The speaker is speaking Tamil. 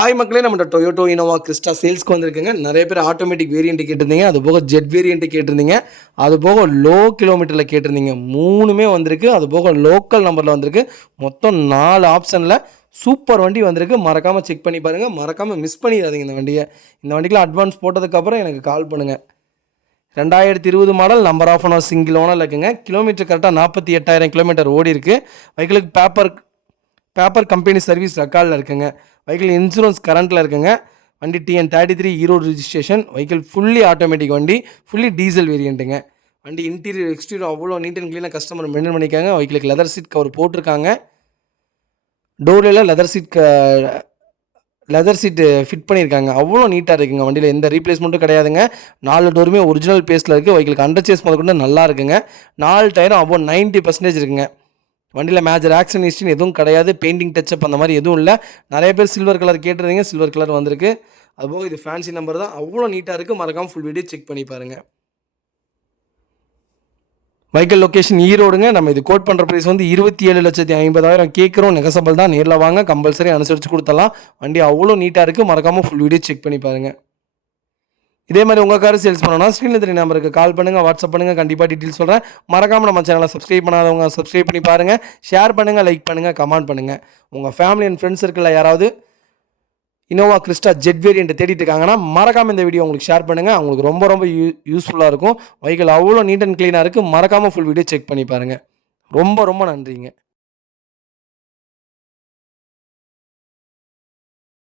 ஹாய் மக்களே, நம்ம டொயோட்டோ இனோவா கிறிஸ்டா சேல்ஸ்க்கு வந்திருக்குங்க. நிறைய பேர் ஆட்டோமேட்டிக் வேரியண்ட் கேட்டிருந்தீங்க, அது போக ஜெட் வேரியண்ட் கேட்டிருந்தீங்க, அது போக லோ கிலோமீட்டரில் கேட்டிருந்தீங்க. மூணுமே வந்திருக்கு. அது போக லோக்கல் நம்பரில் வந்திருக்கு. மொத்தம் 4 ஆப்ஷனில் சூப்பர் வண்டி வந்திருக்கு. மறக்காமல் செக் பண்ணி பாருங்கள். மறக்காமல் மிஸ் பண்ணிடாதீங்க இந்த வண்டியை. இந்த வண்டிக்கெலாம் அட்வான்ஸ் போட்டதுக்கப்புறம் எனக்கு கால் பண்ணுங்கள். 2020 model, number of owner single owner இருக்குங்க. கிலோமீட்டர் கரெக்டாக 48,000 கிலோமீட்டர் ஓடி இருக்குது. வெஹிக்கிளுக்கு பேப்பர் கம்பெனி சர்வீஸ் ரெக்கார்டில் இருக்குங்க. வெஹிக்கிள் இன்சூரன்ஸ் கரண்ட்டில் இருக்குங்க. வண்டி TN33 Erode registration. Vehicle fully automatic வண்டி, ஃபுல்லி டீசல் வேரியண்ட்டுங்க. வண்டி இன்டீரியர் எக்ஸ்டீரியர் அவ்வளோ நீட் அண்ட் க்ளீனாக கஸ்டமர் மெயின்டைன் பண்ணியிருக்காங்க. வெஹிக்கிளுக்கு லெதர் சீட் கவர் போட்டிருக்காங்க. டோரில் லெதர் சீட்டு ஃபிட் பண்ணியிருக்காங்க. அவ்வளோ நீட்டாக இருக்குங்க. வண்டியில் எந்த ரீப்ளேஸ்மெண்ட்டும் கிடையாதுங்க. 4 டோருமே ஒரிஜினல் பேஸில் இருக்குது. வெஹிக்கிளுக்கு அண்டர் சேஸ் முதற்கொண்டு நல்லா இருக்குங்க. 4 டயரும் அவ்வளோ 90% இருக்குங்க. வண்டியில் மேஜர் ஆக்சிடென்ட் ஹிஸ்ட்ரி எதுவும் கிடையாது. பெயிண்டிங் டச்சப் அந்த மாதிரி எதுவும் இல்லை. நிறைய பேர் சில்வர் கலர் கேட்டிருந்தீங்க, சில்வர் கலர் வந்திருக்கு. அதுபோக இது ஃபேன்சி நம்பர் தான். அவ்வளோ நீட்டாக இருக்குது. மறக்காமல் ஃபுல் வீடியோ செக் பண்ணி பாருங்கள். வெஹிக்கிள் லொக்கேஷன் ஈரோடுங்க. நம்ம இது கோட் பண்ணுற ப்ரைஸ் வந்து 27,50,000 கேட்குறோம். நெகசபிள் தான். நேரில் வாங்க, கம்பல்சரி அனுசரித்து கொடுத்தலாம். வண்டி அவ்வளோ நீட்டாக இருக்குது. மறக்காமல் ஃபுல் வீடியோ செக் பண்ணி பாருங்கள். இதே மாதிரி உங்கள் கார் சேல்ஸ் பண்ணணும்னா ஸ்க்ரீனில் தெரிய நம்பருக்கு கால் பண்ணுங்கள், வாட்ஸ்அப் பண்ணுங்கள். கண்டிப்பாக டீட்டெயில்ஸ் சொல்கிறேன். மறக்காமல் நம்ம சேனலை சப்ஸ்கிரைப் பண்ணாதவங்க சப்ஸ்கிரைப் பண்ணி பாருங்கள். ஷேர் பண்ணுங்கள், லைக் பண்ணுங்கள், கமெண்ட் பண்ணுங்கள். உங்கள் ஃபேமிலி அண்ட் ஃப்ரெண்ட்ஸ் சர்க்கிளில் யாராவது இனோவா கிறிஸ்டா ஜெட் வேரியண்ட் தேடிட்டு இருக்காங்கன்னா மறக்காமல் இந்த வீடியோ உங்களுக்கு ஷேர் பண்ணுங்கள். அவங்களுக்கு ரொம்ப ரொம்ப யூஸ்ஃபுல்லாக இருக்கும். வெஹிக்கிள் அவ்வளோ நீட் அண்ட் க்ளீனாக இருக்குது. மறக்காமல் ஃபுல் வீடியோ செக் பண்ணி பாருங்கள். ரொம்ப ரொம்ப நன்றிங்க.